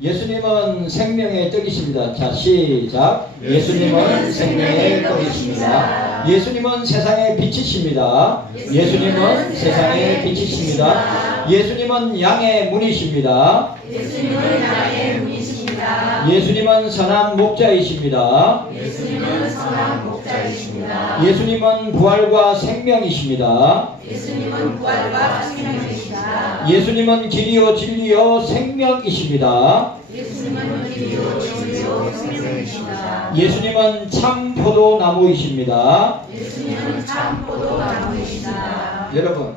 예수님은 생명의 떡이십니다. 자, 시작. 예수님은 생명의 떡이십니다. 예수님은 세상의 빛이십니다. 예수님은 세상의 빛이십니다. 예수님은 양의 문이십니다. 예수님은 양의 문이십니다. 예수님은 선한 목자이십니다. 예수님은 선한 목자이십니다. 예수님은 부활과 생명이십니다. 예수님은 부활과 생명이십니다. 예수님은 길이요 진리요 생명이십니다. 예수님은 길이요 진리요 생명이십니다. 예수님은 참 포도나무이십니다. 예수님은 참 포도나무이십니다. 여러분,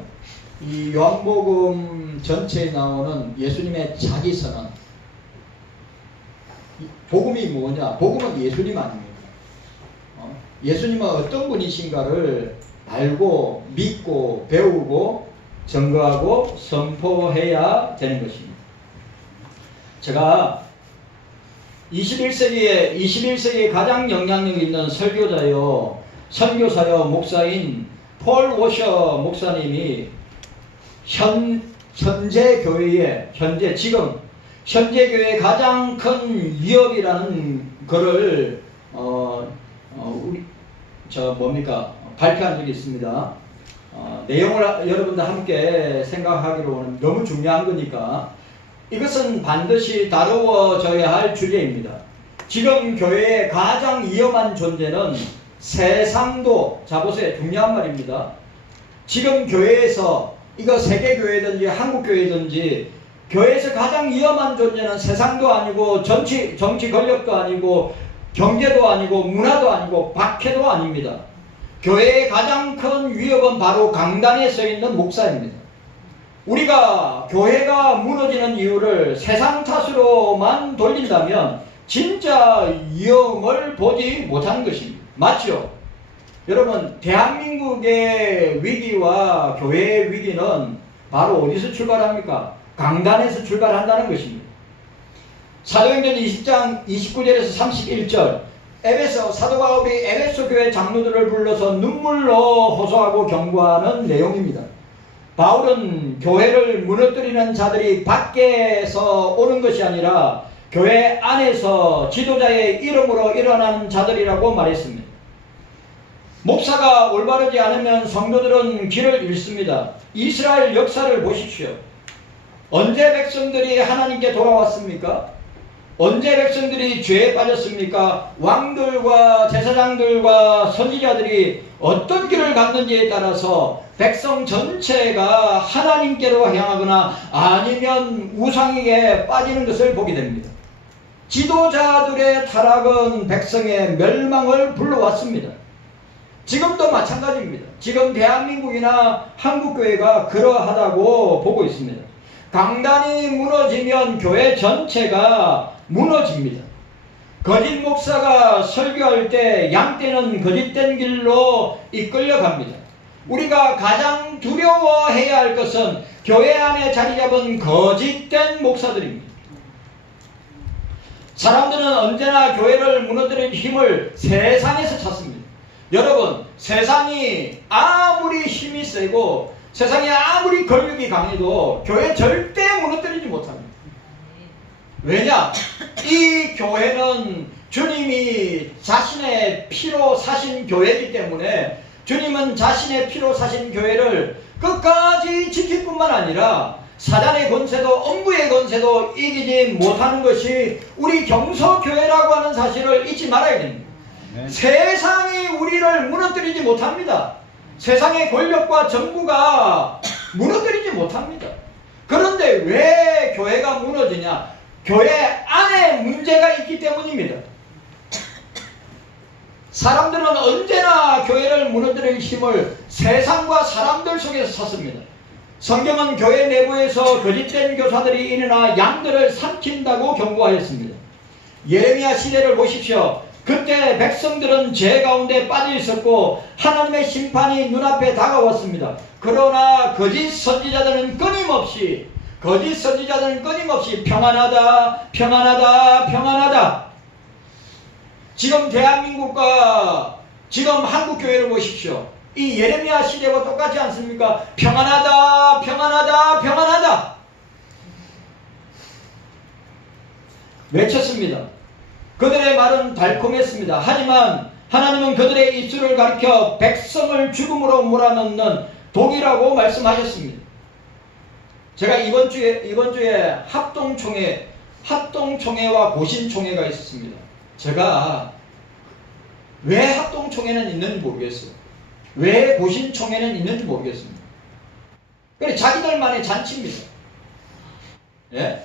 이 요한복음 전체에 나오는 예수님의 자기선언, 복음이 뭐냐? 복음은 예수님 아닙니까? 예수님은 어떤 분이신가를 알고 믿고 배우고 증거하고 선포해야 되는 것입니다. 제가 21세기에 가장 영향력 있는 선교사요 목사인 폴 워셔 목사님이 현재 교회의 가장 큰 위협이라는 것을 발표한 적이 있습니다. 내용을 여러분들 함께 생각하기로는 너무 중요한 거니까 이것은 반드시 다루어져야 할 주제입니다. 지금 교회의 가장 위험한 존재는 세상도, 자 보세요, 중요한 말입니다. 지금 교회에서, 이거 세계교회든지 한국교회든지 교회에서 가장 위험한 존재는 세상도 아니고 정치 권력도 아니고 경제도 아니고 문화도 아니고 박해도 아닙니다. 교회의 가장 큰 위협은 바로 강단에 서 있는 목사입니다. 우리가 교회가 무너지는 이유를 세상 탓으로만 돌린다면 진짜 위험을 보지 못하는 것입니다. 맞죠? 여러분, 대한민국의 위기와 교회의 위기는 바로 어디서 출발합니까? 강단에서 출발한다는 것입니다. 사도행전 20장 29절에서 31절, 사도 바울이 에베소 교회 장로들을 불러서 눈물로 호소하고 경고하는 내용입니다. 바울은 교회를 무너뜨리는 자들이 밖에서 오는 것이 아니라 교회 안에서 지도자의 이름으로 일어나는 자들이라고 말했습니다. 목사가 올바르지 않으면 성도들은 길을 잃습니다. 이스라엘 역사를 보십시오. 언제 백성들이 하나님께 돌아왔습니까? 언제 백성들이 죄에 빠졌습니까? 왕들과 제사장들과 선지자들이 어떤 길을 갔는지에 따라서 백성 전체가 하나님께로 향하거나 아니면 우상에게 빠지는 것을 보게 됩니다. 지도자들의 타락은 백성의 멸망을 불러왔습니다. 지금도 마찬가지입니다. 지금 대한민국이나 한국교회가 그러하다고 보고 있습니다. 강단이 무너지면 교회 전체가 무너집니다. 거짓 목사가 설교할 때 양떼는 거짓된 길로 이끌려갑니다. 우리가 가장 두려워해야 할 것은 교회 안에 자리 잡은 거짓된 목사들입니다. 사람들은 언제나 교회를 무너뜨릴 힘을 세상에서 찾습니다. 여러분, 세상이 아무리 힘이 세고 세상에 아무리 권력이 강해도 교회 절대 무너뜨리지 못합니다. 왜냐? 이 교회는 주님이 자신의 피로 사신 교회이기 때문에 주님은 자신의 피로 사신 교회를 끝까지 지킬 뿐만 아니라 사단의 권세도 엄부의 권세도 이기지 못하는 것이 우리 경서교회라고 하는 사실을 잊지 말아야 됩니다. 세상이 우리를 무너뜨리지 못합니다. 세상의 권력과 정부가 무너뜨리지 못합니다. 그런데 왜 교회가 무너지냐? 교회 안에 문제가 있기 때문입니다. 사람들은 언제나 교회를 무너뜨릴 힘을 세상과 사람들 속에서 찾습니다. 성경은 교회 내부에서 거짓된 교사들이 일어나 양들을 삼킨다고 경고하였습니다. 예레미야 시대를 보십시오. 그때 백성들은 죄 가운데 빠져 있었고 하나님의 심판이 눈앞에 다가왔습니다. 그러나 거짓 선지자들은 끊임없이 평안하다, 평안하다, 평안하다. 지금 대한민국과 지금 한국교회를 보십시오. 이 예레미야 시대와 똑같지 않습니까? 평안하다, 평안하다, 평안하다. 외쳤습니다. 그들의 말은 달콤했습니다. 하지만 하나님은 그들의 입술을 가리켜 백성을 죽음으로 몰아넣는 독이라고 말씀하셨습니다. 제가 이번 주에 합동총회와 고신총회가 있었습니다. 제가 왜 합동총회는 있는지 모르겠어요. 왜 고신총회는 있는지 모르겠습니다. 그래, 자기들만의 잔치입니다. 예?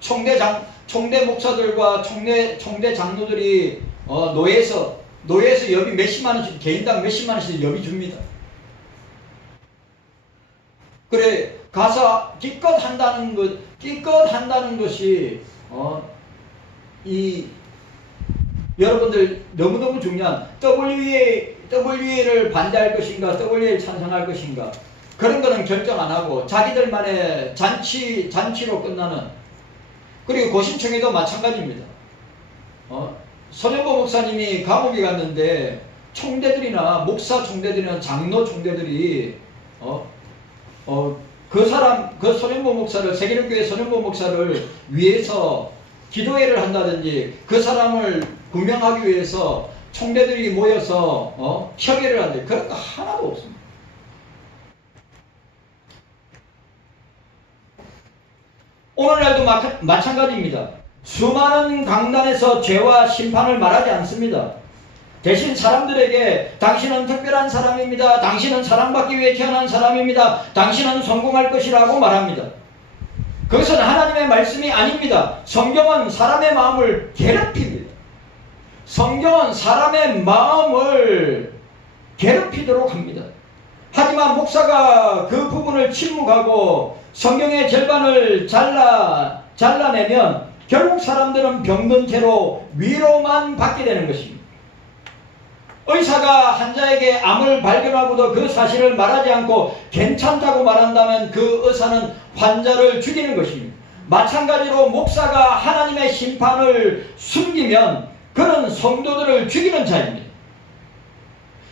총대 목사들과 총대 장로들이 노예에서 여비 몇십만 원씩, 개인당 몇십만 원씩 여비 줍니다. 그래, 가서 기껏 한다는 것이 여러분들 너무너무 중요한 WEA를 반대할 것인가, WEA를 찬성할 것인가, 그런 거는 결정 안 하고 자기들만의 잔치로 끝나는. 그리고 고신총회도 마찬가지입니다. 손영보 목사님이 감옥에 갔는데 총대들이나 목사 총대들이나 장로 총대들이 그 손영보 목사를, 세계일교회 손영보 목사를 위해서 기도회를 한다든지 그 사람을 구명하기 위해서 총대들이 모여서 협의를 한대. 그런 거 하나도 없습니다. 오늘날도 마찬가지입니다. 수많은 강단에서 죄와 심판을 말하지 않습니다. 대신 사람들에게 당신은 특별한 사람입니다. 당신은 사랑받기 위해 태어난 사람입니다. 당신은 성공할 것이라고 말합니다. 그것은 하나님의 말씀이 아닙니다. 성경은 사람의 마음을 괴롭힙니다. 성경은 사람의 마음을 괴롭히도록 합니다. 하지만 목사가 그 부분을 침묵하고 성경의 절반을 잘라내면 결국 사람들은 병든 채로 위로만 받게 되는 것입니다. 의사가 환자에게 암을 발견하고도 그 사실을 말하지 않고 괜찮다고 말한다면 그 의사는 환자를 죽이는 것입니다. 마찬가지로 목사가 하나님의 심판을 숨기면 그는 성도들을 죽이는 자입니다.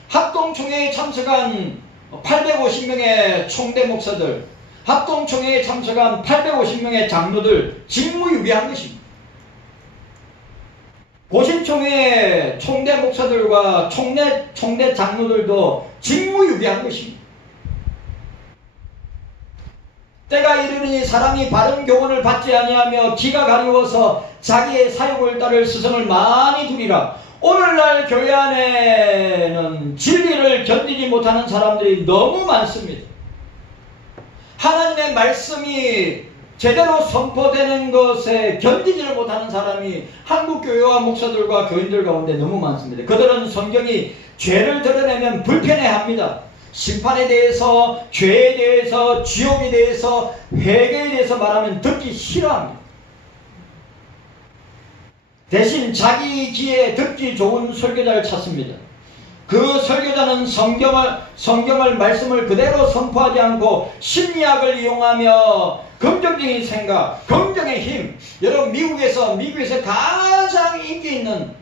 합동총회에 참석한 850명의 총대 목사들, 합동총회에 참석한 850명의 장로들 직무유기한 것입니다. 고신총회의 총대 목사들과 총대 장로들도 직무유기한 것입니다. 때가 이르니 사람이 바른 교훈을 받지 아니하며 기가 가리워서 자기의 사욕을 따를 스승을 많이 두리라. 오늘날 교회 안에는 진리를 견디지 못하는 사람들이 너무 많습니다. 하나님의 말씀이 제대로 선포되는 것에 견디지를 못하는 사람이 한국교회와 목사들과 교인들 가운데 너무 많습니다. 그들은 성경이 죄를 드러내면 불편해합니다. 심판에 대해서, 죄에 대해서, 지옥에 대해서, 회개에 대해서 말하면 듣기 싫어합니다. 대신 자기 귀에 듣기 좋은 설교자를 찾습니다. 그 설교자는 성경을 말씀을 그대로 선포하지 않고 심리학을 이용하며 긍정적인 생각, 긍정의 힘. 여러분 미국에서 가장 인기 있는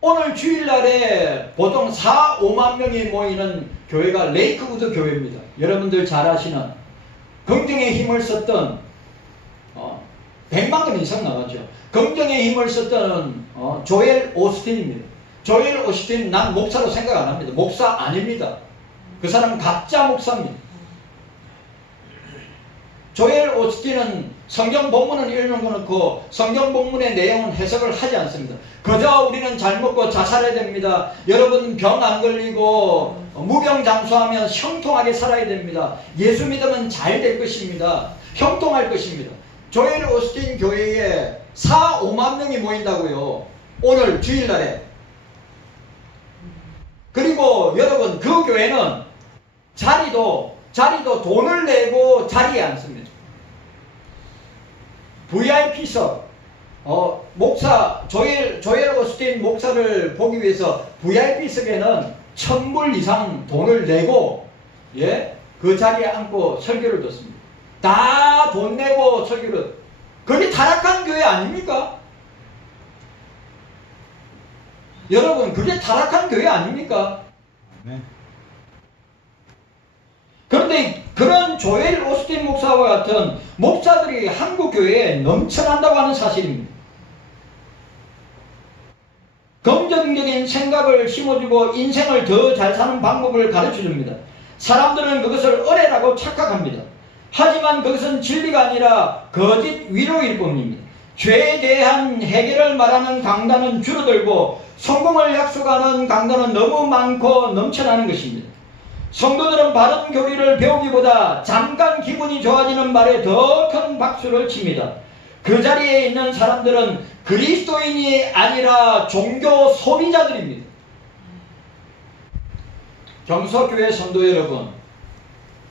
오늘 주일날에 보통 4-5만 명이 모이는 교회가 레이크우드 교회입니다. 여러분들 잘 아시는 긍정의 힘을 썼던 100만 건 이상 나왔죠. 긍정의 힘을 썼던 조엘 오스틴입니다. 조엘 오스틴, 난 목사로 생각 안 합니다. 목사 아닙니다. 그 사람은 가짜 목사입니다. 조엘 오스틴은 성경 본문은 읽어놓고 성경 본문의 내용은 해석을 하지 않습니다. 그저 우리는 잘 먹고 자살해야 됩니다. 여러분 병 안 걸리고 무병장수하면 형통하게 살아야 됩니다. 예수 믿으면 잘 될 것입니다. 형통할 것입니다. 조엘 오스틴 교회에 4-5만 명이 모인다고요. 오늘 주일날에. 그리고 여러분 그 교회는 자리도 돈을 내고 자리에 앉습니다. VIP석, 목사 조엘 오스틴 목사를 보기 위해서 VIP석에는 1,000불 이상 돈을 내고 그 자리에 앉고 설교를 듣습니다. 다 돈 내고 설교를. 그게 타락한 교회 아닙니까? 여러분 그게 타락한 교회 아닙니까? 네. 그런데 그런 조엘 오스틴 목사와 같은 목사들이 한국 교회에 넘쳐난다고 하는 사실입니다. 긍정적인 생각을 심어주고 인생을 더 잘 사는 방법을 가르쳐줍니다. 사람들은 그것을 은혜라고 착각합니다. 하지만 그것은 진리가 아니라 거짓 위로일 뿐입니다. 죄에 대한 해결을 말하는 강단은 줄어들고 성공을 약속하는 강단은 너무 많고 넘쳐나는 것입니다. 성도들은 바른 교리를 배우기보다 잠깐 기분이 좋아지는 말에 더 큰 박수를 칩니다. 그 자리에 있는 사람들은 그리스도인이 아니라 종교 소비자들입니다. 경서교회 성도 여러분,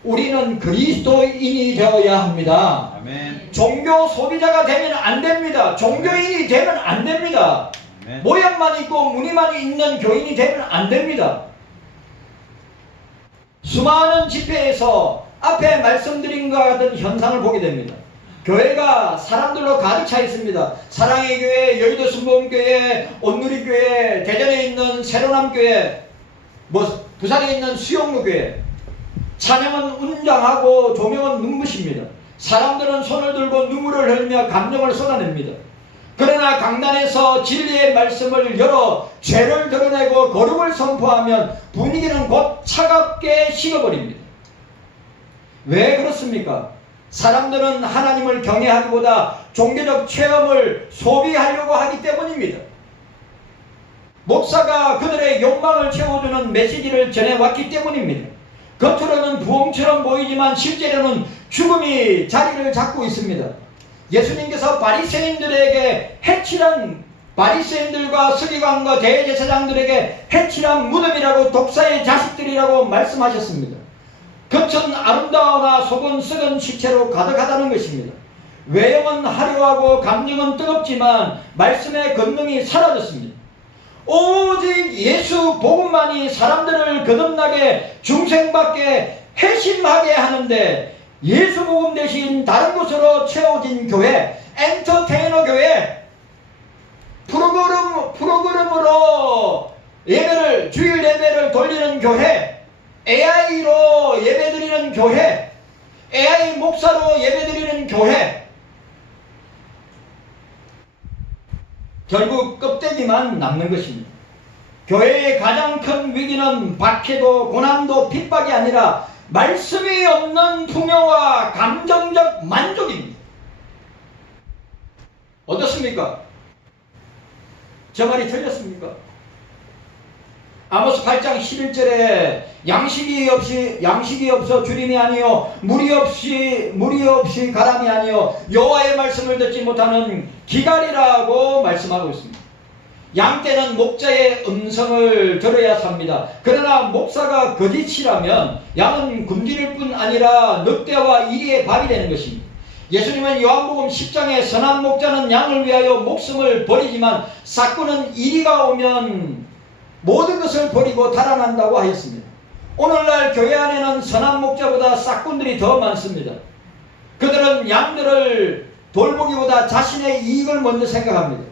우리는 그리스도인이 되어야 합니다. 아멘. 종교 소비자가 되면 안 됩니다. 종교인이 되면 안 됩니다. 아멘. 모양만 있고 무늬만 있는 교인이 되면 안 됩니다. 수많은 집회에서 앞에 말씀드린 것 같은 현상을 보게 됩니다. 교회가 사람들로 가득 차 있습니다. 사랑의 교회, 여의도 순복음교회, 온누리교회, 대전에 있는 새로남교회, 부산에 있는 수영로교회. 찬양은 웅장하고 조명은 눈부십니다. 사람들은 손을 들고 눈물을 흘리며 감정을 쏟아냅니다. 그러나 강단에서 진리의 말씀을 열어 죄를 드러내고 거룩을 선포하면 분위기는 곧 차갑게 식어버립니다. 왜 그렇습니까? 사람들은 하나님을 경외하기보다 종교적 체험을 소비하려고 하기 때문입니다. 목사가 그들의 욕망을 채워주는 메시지를 전해왔기 때문입니다. 겉으로는 부흥처럼 보이지만 실제로는 죽음이 자리를 잡고 있습니다. 예수님께서 바리새인들에게 바리새인들과 서기관과 대제사장들에게 해칠한 무덤이라고 독사의 자식들이라고 말씀하셨습니다. 겉은 아름다우나 속은 썩은 시체로 가득하다는 것입니다. 외형은 화려하고 감정은 뜨겁지만 말씀의 권능이 사라졌습니다. 오직 예수 복음만이 사람들을 거듭나게 중생받게 회심하게 하는데 예수 복음 대신 다른 곳으로 채워진 교회, 엔터테이너 교회, 프로그램으로 주일 예배를 돌리는 교회, AI로 예배드리는 교회, AI 목사로 예배드리는 교회, 결국 껍데기만 남는 것입니다. 교회의 가장 큰 위기는 박해도 고난도 핍박이 아니라 말씀이 없는 풍요와 감정적 만족입니다. 어떻습니까? 저 말이 틀렸습니까? 아모스 8장 11절에 양식이 없어 주림이 아니요 물이 없이 가람이 아니요 여호와의 말씀을 듣지 못하는 기갈이라고 말씀하고 있습니다. 양 떼는 목자의 음성을 들어야 삽니다. 그러나 목사가 거짓이라면 양은 굶주릴 뿐 아니라 늑대와 이리의 밥이 되는 것입니다. 예수님은 요한복음 10장에 선한 목자는 양을 위하여 목숨을 버리지만 싹구는 이리가 오면 모든 것을 버리고 달아난다고 하였습니다. 오늘날 교회 안에는 선한 목자보다 싹꾼들이 더 많습니다. 그들은 양들을 돌보기보다 자신의 이익을 먼저 생각합니다.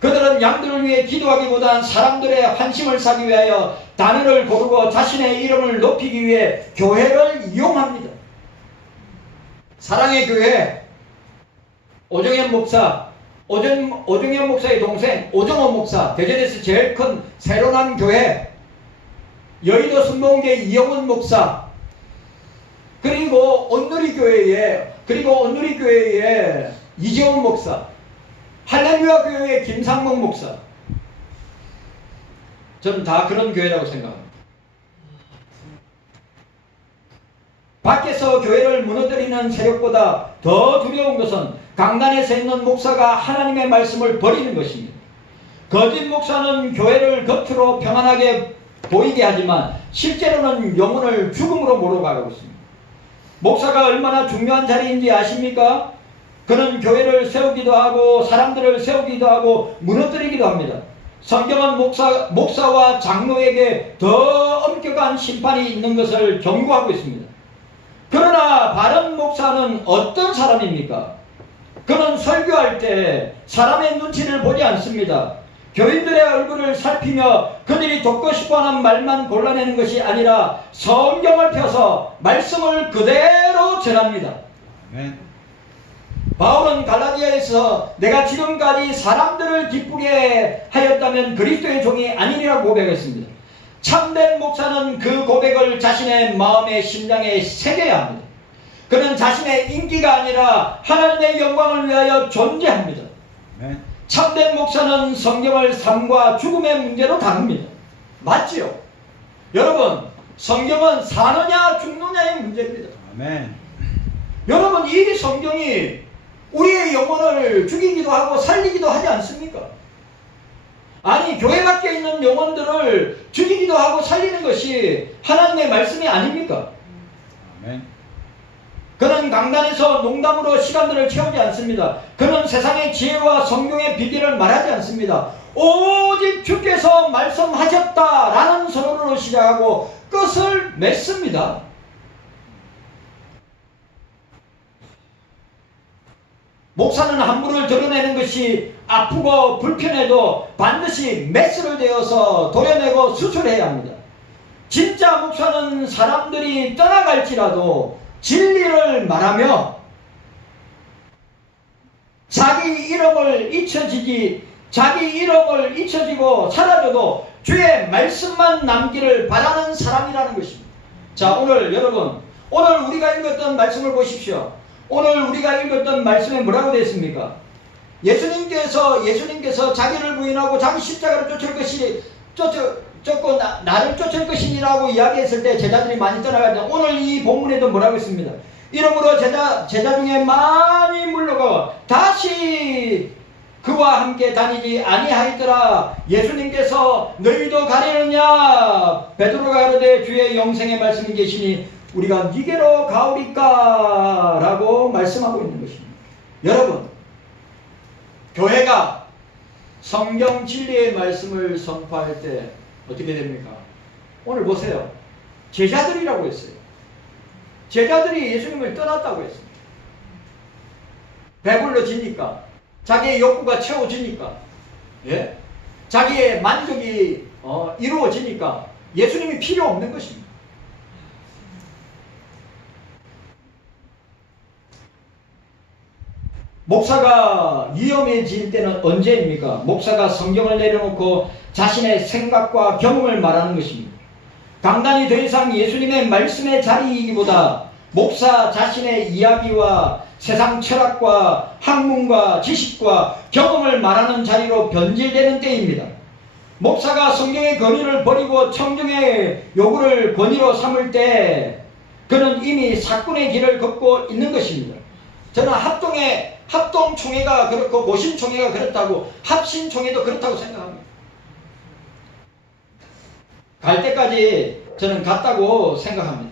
그들은 양들을 위해 기도하기보다는 사람들의 환심을 사기 위하여 단어를 고르고 자신의 이름을 높이기 위해 교회를 이용합니다. 사랑의 교회, 오정현 목사의 동생 오정호 목사, 대전에서 제일 큰 새로남 교회, 여의도 순복음교회 이영훈 목사, 그리고 온누리 교회의 이재훈 목사, 할렐루야 교회의 김상목 목사, 저는 다 그런 교회라고 생각합니다. 밖에서 교회를 무너뜨리는 세력보다 더 두려운 것은 강단에 서 있는 목사가 하나님의 말씀을 버리는 것입니다. 거짓 목사는 교회를 겉으로 평안하게 보이게 하지만 실제로는 영혼을 죽음으로 몰아가고 있습니다. 목사가 얼마나 중요한 자리인지 아십니까? 그는 교회를 세우기도 하고 사람들을 세우기도 하고 무너뜨리기도 합니다. 성경은 목사와 장로에게 더 엄격한 심판이 있는 것을 경고하고 있습니다. 그러나 바른 목사는 어떤 사람입니까? 그는 설교할 때 사람의 눈치를 보지 않습니다. 교인들의 얼굴을 살피며 그들이 듣고 싶어하는 말만 골라내는 것이 아니라 성경을 펴서 말씀을 그대로 전합니다. 아멘. 바울은 갈라디아에서 내가 지금까지 사람들을 기쁘게 하였다면 그리스도의 종이 아니니라고 고백했습니다. 참된 목사는 그 고백을 자신의 마음의 심장에 새겨야 합니다. 그는 자신의 인기가 아니라 하나님의 영광을 위하여 존재합니다. 아멘. 참된 목사는 성경을 삶과 죽음의 문제로 다룹니다. 맞지요? 여러분, 성경은 사느냐 죽느냐의 문제입니다. 아멘. 여러분, 이 성경이 우리의 영혼을 죽이기도 하고 살리기도 하지 않습니까? 아니, 교회 밖에 있는 영혼들을 죽이기도 하고 살리는 것이 하나님의 말씀이 아닙니까? 아멘. 그는 강단에서 농담으로 시간들을 채우지 않습니다. 그는 세상의 지혜와 성경의 비밀을 말하지 않습니다. 오직 주께서 말씀하셨다라는 선언으로 시작하고 끝을 맺습니다. 목사는 함부를 드러내는 것이 아프고 불편해도 반드시 메스를 대어서 도려내고 수술해야 합니다. 진짜 목사는 사람들이 떠나갈지라도 진리를 말하며 자기 이름을 잊혀지고 사라져도 주의 말씀만 남기를 바라는 사람이라는 것입니다. 자, 오늘 여러분, 오늘 우리가 읽었던 말씀을 보십시오. 오늘 우리가 읽었던 말씀에 뭐라고 되어 있습니까? 예수님께서 자기를 부인하고 자기 십자가를 쫓고 나를 쫓을 것이니라고 이야기했을 때 제자들이 많이 떠나갔는데 오늘 이 본문에도 뭐라고 했습니다. 이러므로 제자 중에 많이 물러가 다시 그와 함께 다니지 아니하였더라. 예수님께서 너희도 가리느냐? 베드로가 가로되 주의 영생의 말씀이 계시니 우리가 니게로 가오리까? 라고 말씀하고 있는 것입니다. 여러분, 교회가 성경 진리의 말씀을 선포할 때 어떻게 됩니까? 오늘 보세요. 제자들이라고 했어요. 제자들이 예수님을 떠났다고 했습니다. 배불러지니까, 자기의 욕구가 채워지니까, 예? 자기의 만족이 이루어지니까 예수님이 필요 없는 것입니다. 목사가 위험해질 때는 언제입니까? 목사가 성경을 내려놓고 자신의 생각과 경험을 말하는 것입니다. 강단이 더 이상 예수님의 말씀의 자리이기보다 목사 자신의 이야기와 세상 철학과 학문과 지식과 경험을 말하는 자리로 변질되는 때입니다. 목사가 성경의 권위를 버리고 청중의 요구를 권위로 삼을 때 그는 이미 사꾼의 길을 걷고 있는 것입니다. 저는 합동총회가 그렇고 모심총회가 그렇다고 합신총회도 그렇다고 생각합니다. 갈 때까지 저는 갔다고 생각합니다.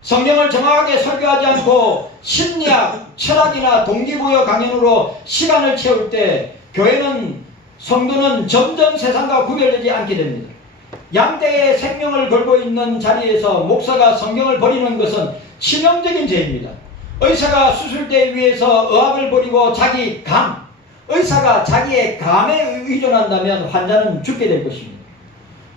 성경을 정확하게 설교하지 않고 심리학, 철학이나 동기부여 강연으로 시간을 채울 때 성도는 점점 세상과 구별되지 않게 됩니다. 양대의 생명을 걸고 있는 자리에서 목사가 성경을 버리는 것은 치명적인 죄입니다. 의사가 수술대 위에서 의학을 버리고 의사가 자기의 감에 의존한다면 환자는 죽게 될 것입니다.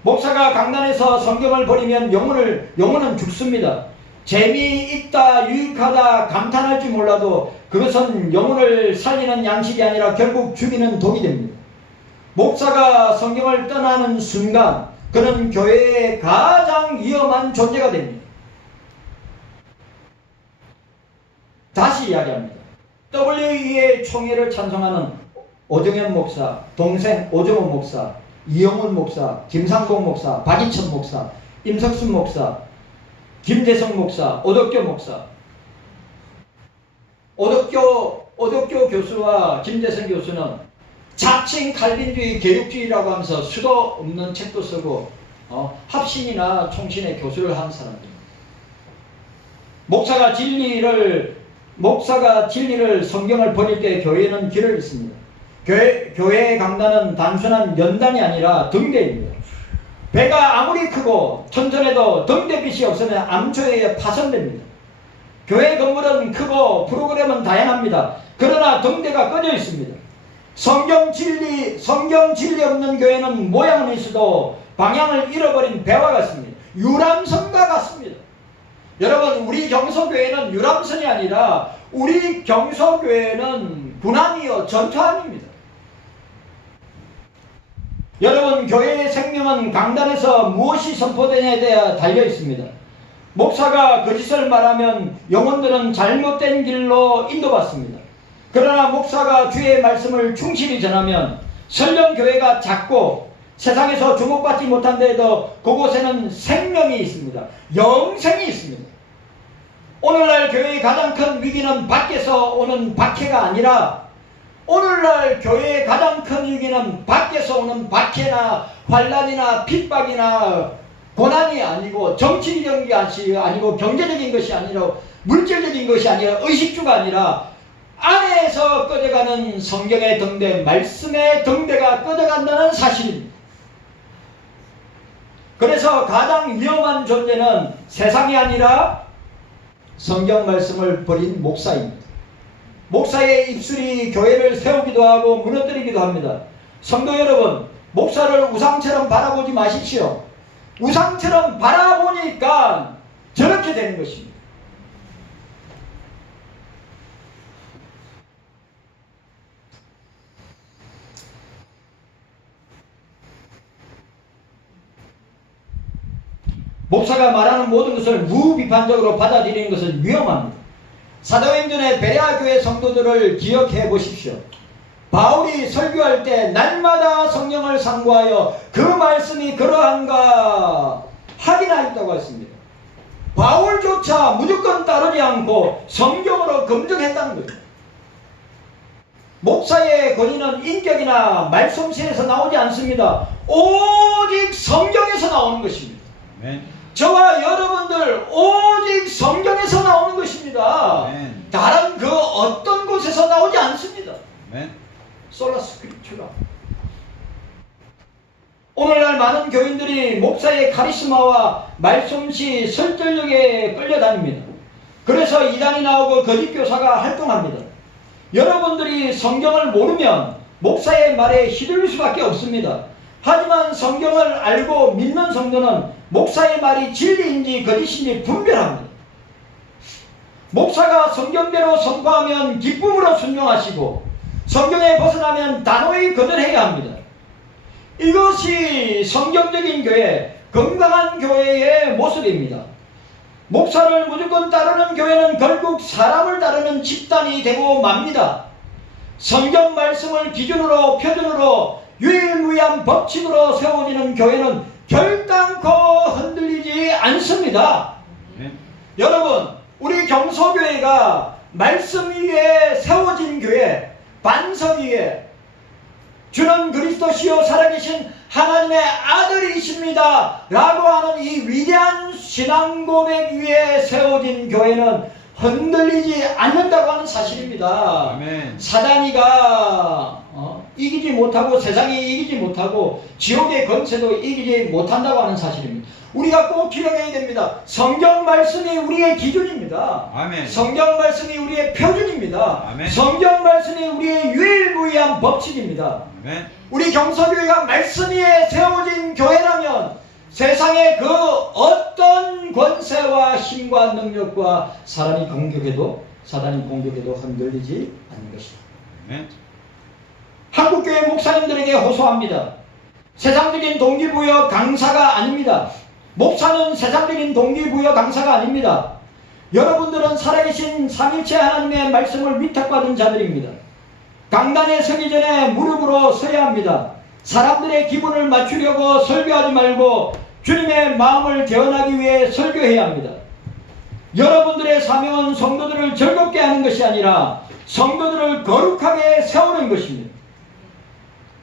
목사가 강단에서 성경을 버리면 영혼은 죽습니다. 재미있다, 유익하다, 감탄할지 몰라도 그것은 영혼을 살리는 양식이 아니라 결국 죽이는 독이 됩니다. 목사가 성경을 떠나는 순간 그는 교회의 가장 위험한 존재가 됩니다. 다시 이야기합니다. WE의 총회를 찬성하는 오정현 목사, 동생 오정호 목사, 이영훈 목사, 김상봉 목사, 박이천 목사, 임석순 목사, 김대성 목사, 오덕교 목사. 오덕교 교수와 김대성 교수는 자칭 칼빈주의, 개혁주의라고 하면서 수도 없는 책도 쓰고 합신이나 총신의 교수를 한 사람입니다. 목사가 진리를 성경을 버릴 때 교회는 길을 잃습니다. 교회의 강단은 단순한 연단이 아니라 등대입니다. 배가 아무리 크고 천천해도 등대빛이 없으면 암초에 파손됩니다. 교회 건물은 크고 프로그램은 다양합니다. 그러나 등대가 꺼져 있습니다. 성경 진리 없는 교회는 모양은 있어도 방향을 잃어버린 배와 같습니다. 유람선과 같습니다. 여러분, 우리 경서교회는 유람선이 아니라 우리 경서교회는 군함이요 전투함입니다. 여러분, 교회의 생명은 강단에서 무엇이 선포되냐에 대해 달려 있습니다. 목사가 거짓을 말하면 영혼들은 잘못된 길로 인도받습니다. 그러나 목사가 주의 말씀을 충실히 전하면 설령 교회가 작고 세상에서 주목받지 못한데도 그곳에는 생명이 있습니다. 영생이 있습니다. 오늘날 교회의 가장 큰 위기는 밖에서 오는 박해가 아니라 오늘날 교회의 가장 큰 위기는 밖에서 오는 박해나 환란이나 핍박이나 고난이 아니고 정치적인 것이 아니고 경제적인 것이 아니라 물질적인 것이 아니라 의식주가 아니라 안에서 꺼져가는 성경의 등대, 말씀의 등대가 꺼져간다는 사실입니다. 그래서 가장 위험한 존재는 세상이 아니라 성경 말씀을 버린 목사입니다. 목사의 입술이 교회를 세우기도 하고 무너뜨리기도 합니다. 성도 여러분, 목사를 우상처럼 바라보지 마십시오. 우상처럼 바라보니까 저렇게 되는 것입니다. 목사가 말하는 모든 것을 무비판적으로 받아들이는 것은 위험합니다. 사도행전의 베레아 교회 성도들을 기억해 보십시오. 바울이 설교할 때 날마다 성령을 상고하여 그 말씀이 그러한가 확인하였다고 했습니다. 바울조차 무조건 따르지 않고 성경으로 검증했다는 거죠. 목사의 권위는 인격이나 말솜씨에서 나오지 않습니다. 오직 성경에서 나오는 것입니다. 아멘. 저와 여러분들 오직 성경에서 나오는 것입니다. 아멘. 다른 그 어떤 곳에서 나오지 않습니다. 아멘. 솔라 스크립처라. 오늘날 많은 교인들이 목사의 카리스마와 말솜씨, 설득력에 끌려다닙니다. 그래서 이단이 나오고 거짓교사가 활동합니다. 여러분들이 성경을 모르면 목사의 말에 휘둘릴 수밖에 없습니다. 하지만 성경을 알고 믿는 성도는 목사의 말이 진리인지 거짓인지 분별합니다. 목사가 성경대로 선포하면 기쁨으로 순종하시고 성경에 벗어나면 단호히 거절해야 합니다. 이것이 성경적인 교회, 건강한 교회의 모습입니다. 목사를 무조건 따르는 교회는 결국 사람을 따르는 집단이 되고 맙니다. 성경 말씀을 기준으로 표준으로 유일무이한 법칙으로 세워지는 교회는 결단코 흔들리지 않습니다. 네. 여러분, 우리 경서교회가 말씀 위에 세워진 교회, 반석 위에 주는 그리스도시요 살아계신 하나님의 아들이십니다 라고 하는 이 위대한 신앙 고백 위에 세워진 교회는 흔들리지 않는다고 하는 사실입니다. 아멘. 사단이가 이기지 못하고 세상이 이기지 못하고 지옥의 권세도 이기지 못한다고 하는 사실입니다. 우리가 꼭 기억해야 됩니다. 성경 말씀이 우리의 기준입니다. 아멘. 성경 말씀이 우리의 표준입니다. 아멘. 성경 말씀이 우리의 유일무이한 법칙입니다. 아멘. 우리 경서교회가 말씀 위에 세워진 교회라면 세상의 그 어떤 권세와 힘과 능력과 사단이 공격해도 흔들리지 않는 것이다. 아멘. 한국교회 목사님들에게 호소합니다. 세상적인 동기부여 강사가 아닙니다. 목사는 세상적인 동기부여 강사가 아닙니다. 여러분들은 살아계신 삼위일체 하나님의 말씀을 위탁받은 자들입니다. 강단에 서기 전에 무릎으로 서야 합니다. 사람들의 기분을 맞추려고 설교하지 말고 주님의 마음을 개헌하기 위해 설교해야 합니다. 여러분들의 사명은 성도들을 즐겁게 하는 것이 아니라 성도들을 거룩하게 세우는 것입니다.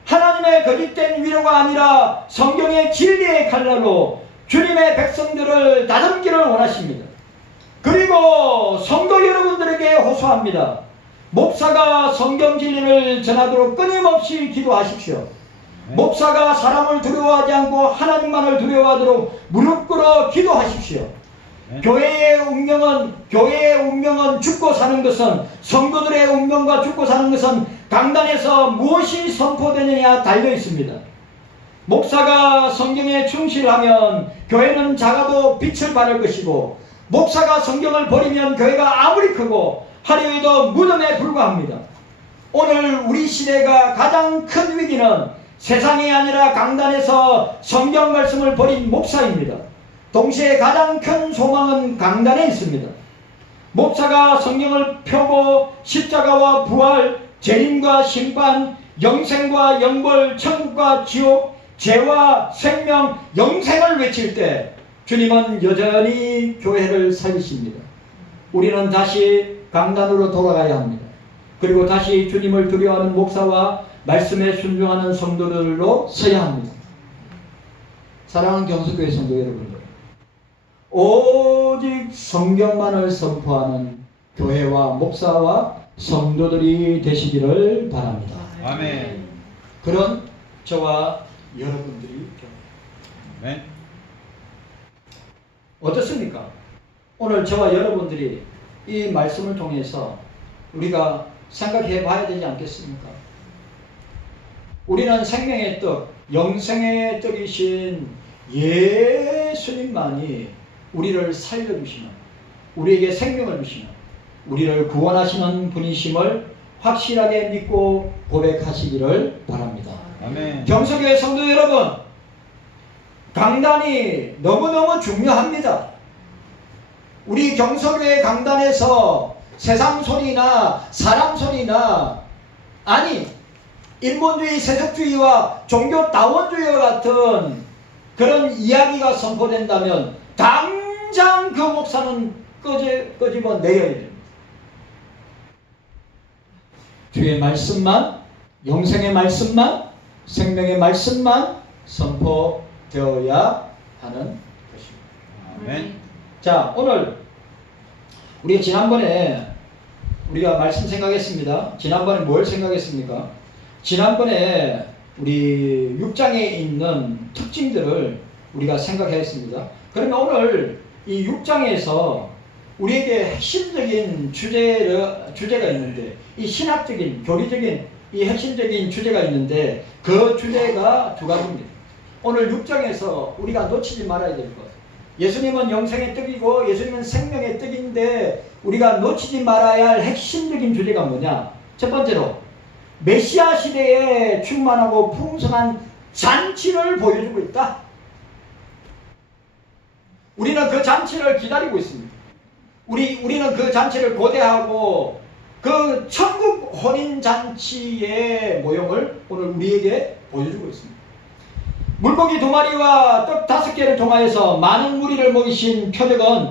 하나님의 거짓된 위로가 아니라 성경의 진리의 칼날로 주님의 백성들을 다듬기를 원하십니다. 그리고 성도 여러분들에게 호소합니다. 목사가 성경 진리를 전하도록 끊임없이 기도하십시오. 목사가 사람을 두려워하지 않고 하나님만을 두려워하도록 무릎 꿇어 기도하십시오. 교회의 운명은 죽고 사는 것은, 성도들의 운명과 죽고 사는 것은 강단에서 무엇이 선포되느냐 달려 있습니다. 목사가 성경에 충실하면 교회는 작아도 빛을 발할 것이고, 목사가 성경을 버리면 교회가 아무리 크고 화려해도 무덤에 불과합니다. 오늘 우리 시대가 가장 큰 위기는 세상이 아니라 강단에서 성경 말씀을 버린 목사입니다. 동시에 가장 큰 소망은 강단에 있습니다. 목사가 성경을 펴고 십자가와 부활, 재림과 심판, 영생과 영벌, 천국과 지옥, 죄와 생명, 영생을 외칠 때 주님은 여전히 교회를 살리십니다. 우리는 다시 강단으로 돌아가야 합니다. 그리고 다시 주님을 두려워하는 목사와 말씀에 순종하는 성도들로 서야 합니다. 사랑하는 경서교회 성도 여러분들, 오직 성경만을 선포하는 교회와 목사와 성도들이 되시기를 바랍니다. 아멘. 그런 저와 여러분들이 아멘. 어떻습니까? 오늘 저와 여러분들이 이 말씀을 통해서 우리가 생각해 봐야 되지 않겠습니까? 우리는 생명의 떡, 영생의 떡이신 예수님만이 우리를 살려주시는, 우리에게 생명을 주시는, 우리를 구원하시는 분이심을 확실하게 믿고 고백하시기를 바랍니다. 아멘. 경서교회 성도 여러분, 강단이 너무너무 중요합니다. 우리 경서교회 강단에서 세상 소리나 사람 소리나, 아니 인본주의, 세속주의와 종교다원주의와 같은 그런 이야기가 선포된다면 당장 그 목사는 끄집어 내야 됩니다. 주의 말씀만, 영생의 말씀만, 생명의 말씀만 선포되어야 하는 것입니다. 아멘. 자, 오늘 우리가 지난번에 우리가 말씀 생각했습니다. 지난번에 뭘 생각했습니까? 지난번에 우리 6장에 있는 특징들을 우리가 생각했습니다. 그러면 오늘 이 6장에서 우리에게 핵심적인 주제가 있는데, 이 신학적인, 교리적인 이 핵심적인 주제가 있는데, 그 주제가 두 가지입니다. 오늘 6장에서 우리가 놓치지 말아야 될 것. 예수님은 영생의 떡이고 예수님은 생명의 떡인데 우리가 놓치지 말아야 할 핵심적인 주제가 뭐냐? 첫 번째로 메시아 시대에 충만하고 풍성한 잔치를 보여주고 있다. 우리는 그 잔치를 기다리고 있습니다. 우리는 그 잔치를 고대하고 그 천국 혼인 잔치의 모형을 오늘 우리에게 보여주고 있습니다. 물고기 2마리와 떡 5개를 통하여서 많은 무리를 먹이신 표적은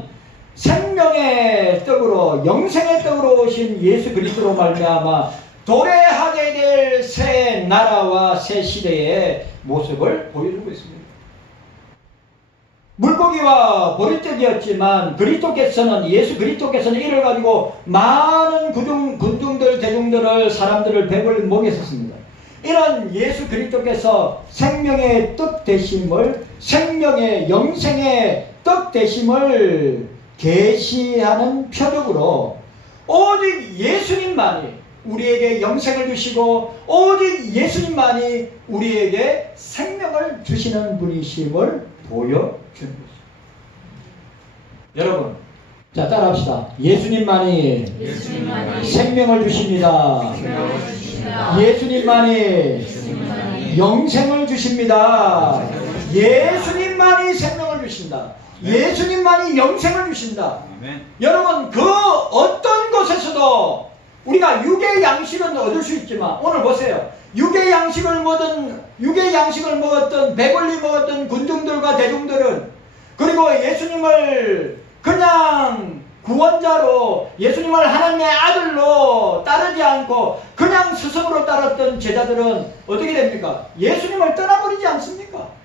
생명의 떡으로, 영생의 떡으로 오신 예수 그리스도로 말미암아 도래하게 될 새 나라와 새 시대의 모습을 보여주고 있습니다. 물고기와 보리떡이었지만 예수 그리스도께서는 이를 가지고 많은 군중들, 대중들을, 사람들을 배불리 먹였었습니다. 이런 예수 그리스도께서 생명의 떡 되심을, 생명의 영생의 떡 되심을 계시하는 표적으로 오직 예수님만이 우리에게 영생을 주시고 오직 예수님만이 우리에게 생명을 주시는 분이심을 보여주는 것입니다. 여러분, 자 따라합시다. 예수님만이 생명을 주십니다. 예수님만이 영생을 주십니다. 예수님만이 생명을 주신다. 예수님만이 영생을 주신다. 아멘. 여러분, 그 어떤 곳에서도 우리가 육의 양식은 얻을 수 있지만, 오늘 보세요. 육의 양식을 먹었던 배불리 먹었던 군중들과 대중들은, 그리고 예수님을 그냥 구원자로, 예수님을 하나님의 아들로 따르지 않고 그냥 스승으로 따랐던 제자들은 어떻게 됩니까? 예수님을 떠나버리지 않습니까?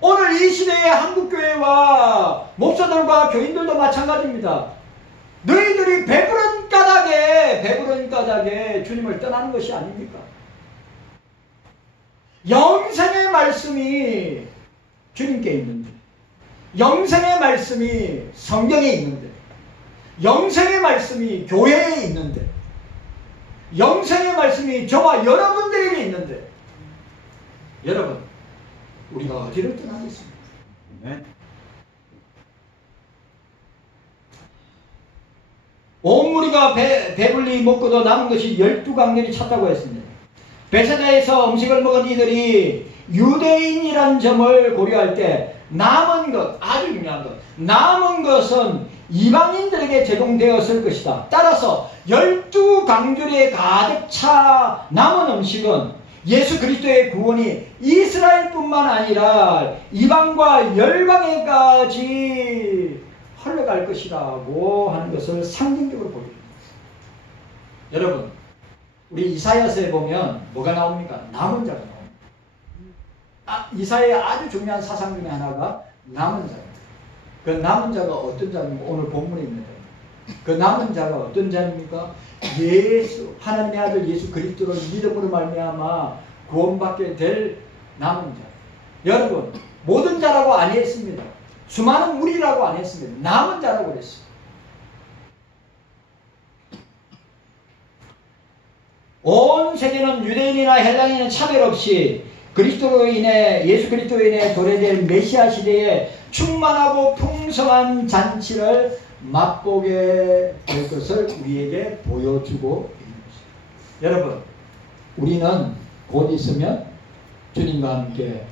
오늘 이 시대의 한국교회와 목사들과 교인들도 마찬가지입니다. 너희들이 배부른 까닭에 주님을 떠나는 것이 아닙니까? 영생의 말씀이 주님께 있는데, 영생의 말씀이 성경에 있는데, 영생의 말씀이 교회에 있는데, 영생의 말씀이 저와 여러분들에게 있는데, 여러분, 우리가 어디를 떠나겠습니까? 아멘. 온 무리가 배불리 먹고도 남은 것이 12강렬이 찼다고 했습니다. 베세다에서 음식을 먹은 이들이 유대인이란 점을 고려할 때 남은 것, 아주 중요한 것, 남은 것은 이방인들에게 제공되었을 것이다. 따라서 12강렬에 가득 차 남은 음식은 예수 그리스도의 구원이 이스라엘뿐만 아니라 이방과 열방에까지 흘러갈 것이라고 하는 것을 상징적으로 보여줍니다. 여러분, 우리 이사야서에 보면 뭐가 나옵니까? 남은 자가 나옵니다. 이사야의 아주 중요한 사상 중에 하나가 남은 자입니다. 그 남은 자가 어떤 자입니까? 오늘 본문에 있는 자입니다. 그 남은 자가 어떤 자입니까? 예수, 하나님의 아들 예수 그리스도를 믿음으로 말미암아 구원받게 될 남은 자. 여러분, 모든 자라고 안 했습니다. 수많은 무리라고 안 했습니다. 남은 자라고 그랬어요. 온 세계는 유대인이나 헬라인은 차별 없이 그리스도로 인해, 예수 그리스도로 인해 도래될 메시아 시대에 충만하고 풍성한 잔치를 맛보게 될 것을 우리에게 보여주고 있는 것입니다. 여러분, 우리는 곧 있으면 주님과 함께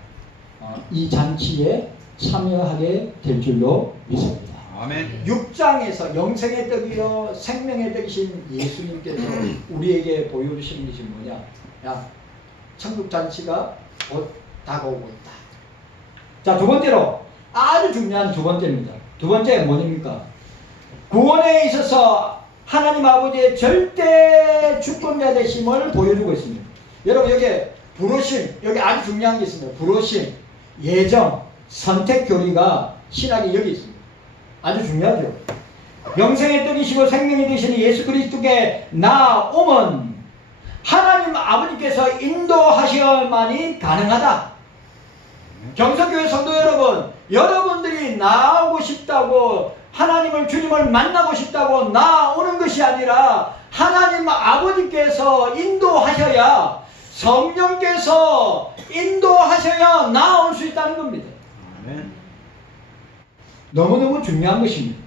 이 잔치에 참여하게 될 줄로 믿습니다. 아멘. 6장에서 영생의 떡이요 생명의 떡이신 예수님께서 우리에게 보여주시는 것이 뭐냐? 야, 천국 잔치가 곧 다가오고 있다. 자, 두 번째로 아주 중요한 두 번째입니다. 두 번째는 뭐입니까? 구원에 있어서 하나님 아버지의 절대 주권자 되심을 보여주고 있습니다. 여러분, 여기 부르심, 여기 아주 중요한 게 있습니다. 부르심, 예정, 선택 교리가 신학이 여기 있습니다. 아주 중요하죠. 영생의 떡이시고 생명이 되시는 예수 그리스도께 나옴은 하나님 아버지께서 인도하셔야만이 가능하다. 경성교회 성도 여러분, 여러분들이 나오고 싶다고, 하나님을, 주님을 만나고 싶다고 나오는 것이 아니라 하나님 아버지께서 인도하셔야, 성령께서 인도하셔야 나올 수 있다는 겁니다. 아멘. 너무너무 중요한 것입니다.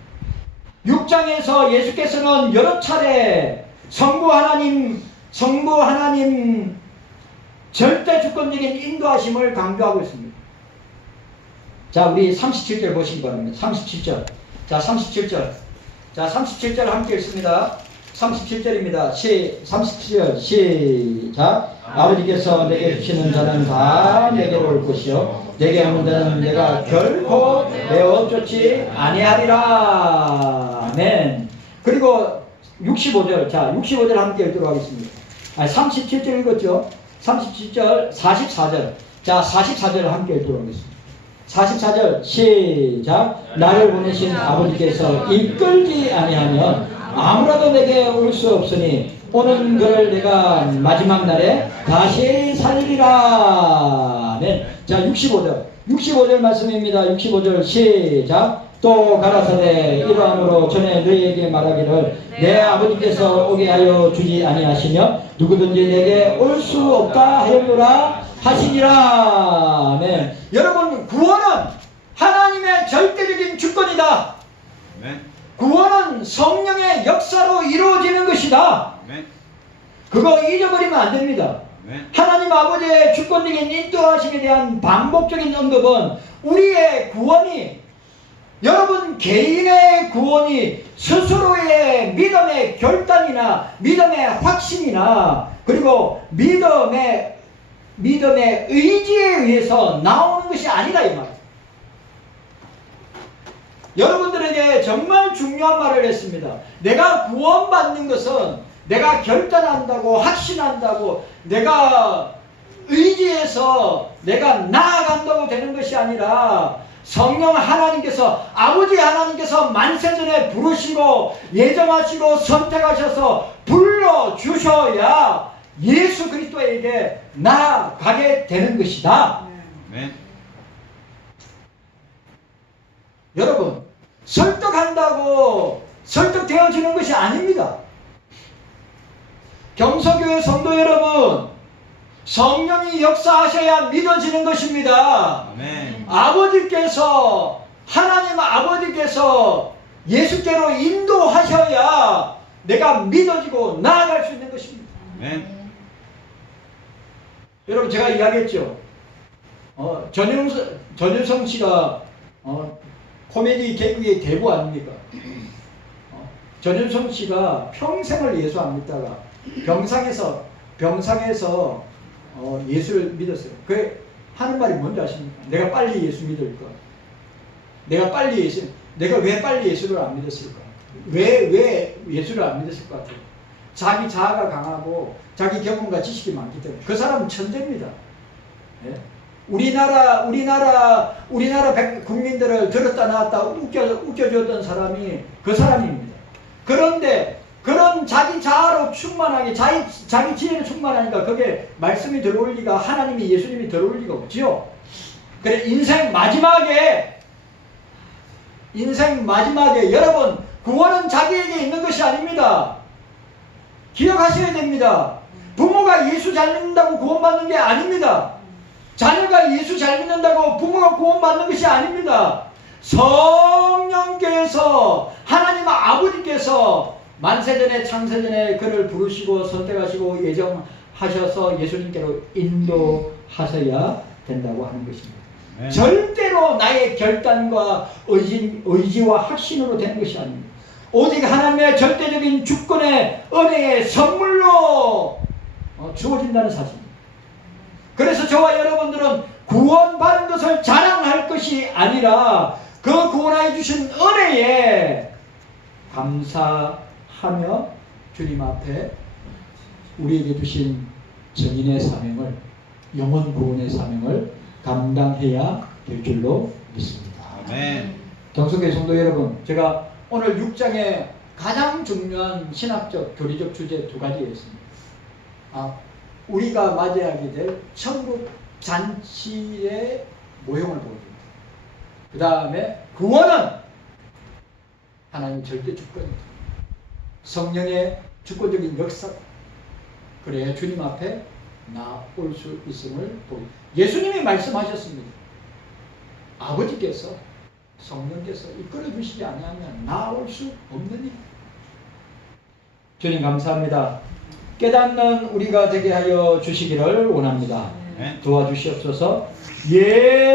6장에서 예수께서는 여러 차례 성부 하나님 절대 주권적인 인도하심을 강조하고 있습니다. 자, 우리 37절 보시기 바랍니다. 37절. 자, 37절. 자, 37절 함께 읽습니다. 37절입니다. 37절 시작. 아버지께서 내게 주시는 자는 다 내게로 올 것이요 내게 오는 자는 내가 결코 내어 쫓지 아니하리라. 아멘. 그리고 65절. 자, 65절 함께 읽도록 하겠습니다. 37절 읽었죠? 37절, 44절. 자, 44절 함께 읽도록 하겠습니다. 44절 시작. 나를 보내신 아버지께서 이끌지 아니하면 아무라도 내게 올 수 없으니 오는 그를 내가 마지막 날에 다시 살리라. 네. 자, 65절 말씀입니다. 65절 시작. 또 가라사대 이러함으로 전에 너희에게 말하기를 내 아버지께서 오게 하여 주지 아니하시며 누구든지 내게 올 수 없다 하였노라 하시니라. 네. 여러분, 구원은 하나님의 절대적인 주권이다. 아멘. 구원은 성령의 역사로 이루어지는 것이다. 아멘. 그거 잊어버리면 안 됩니다. 아멘. 하나님 아버지의 주권적인 인도하심에 대한 반복적인 언급은 우리의 구원이, 여러분 개인의 구원이 스스로의 믿음의 결단이나 믿음의 확신이나 그리고 믿음의 의지에 의해서 나오는 것이 아니다, 이 말이에요. 여러분들에게 정말 중요한 말을 했습니다. 내가 구원받는 것은 내가 결단한다고, 확신한다고, 내가 의지해서 내가 나아간다고 되는 것이 아니라 성령 하나님께서, 아버지 하나님께서 만세전에 부르시고 예정하시고 선택하셔서 불러주셔야 예수 그리스도에게 나아가게 되는 것이다. 아멘. 여러분, 설득한다고 설득되어지는 것이 아닙니다. 경서교회 성도 여러분, 성령이 역사하셔야 믿어지는 것입니다. 아멘. 아버지께서, 하나님 아버지께서 예수께로 인도하셔야 내가 믿어지고 나아갈 수 있는 것입니다. 아멘. 여러분, 제가 이야기했죠. 전윤성 씨가 코미디 개그의 대부 아닙니까? 전윤성 씨가 평생을 예수 안 믿다가 병상에서 예수를 믿었어요. 그 하는 말이 뭔지 아십니까? 내가 빨리 예수 믿을 것. 내가 왜 빨리 예수를 안 믿었을까? 왜 예수를 안 믿었을 것 같아요? 자기 자아가 강하고 자기 경험과 지식이 많기 때문에. 그 사람은 천재입니다. 예? 우리나라 국민들을 들었다 놨다 웃겨줬던 사람이 그 사람입니다. 그런데 그런 자기 자아로 충만하게 자기 지혜로 충만하니까 그게 말씀이 들어올 리가, 하나님이 예수님이 들어올 리가 없지요. 그래, 인생 마지막에 여러분, 구원은 자기에게 있는 것이 아닙니다. 기억하셔야 됩니다. 부모가 예수 잘 믿는다고 구원받는 게 아닙니다. 자녀가 예수 잘 믿는다고 부모가 구원받는 것이 아닙니다. 성령께서, 하나님 아버지께서 만세전에 창세전에 그를 부르시고 선택하시고 예정하셔서 예수님께로 인도하셔야 된다고 하는 것입니다. 네. 절대로 나의 결단과 의지와 확신으로 되는 것이 아닙니다. 오직 하나님의 절대적인 주권의 은혜의 선물로 주어진다는 사실입니다. 그래서 저와 여러분들은 구원받은 것을 자랑할 것이 아니라 그 구원하여 주신 은혜에 감사하며 주님 앞에 우리에게 주신 정인의 사명을, 영원 구원의 사명을 감당해야 될 줄로 믿습니다. 아멘. 경성교회 성도 여러분, 제가 오늘 6장에 가장 중요한 신학적, 교리적 주제 두 가지가 있습니다. 우리가 맞이하게 될 천국 잔치의 모형을 보여줍니다. 그 다음에 구원은 하나님 절대 주권입니다. 성령의 주권적인 역사. 그래야 주님 앞에 나올 수 있음을 보입니다. 예수님이 말씀하셨습니다. 아버지께서, 성령께서 이끌어 주시지 않으면 나올 수 없느니. 주님 감사합니다. 깨닫는 우리가 되게 하여 주시기를 원합니다. 아멘. 도와주시옵소서. 예.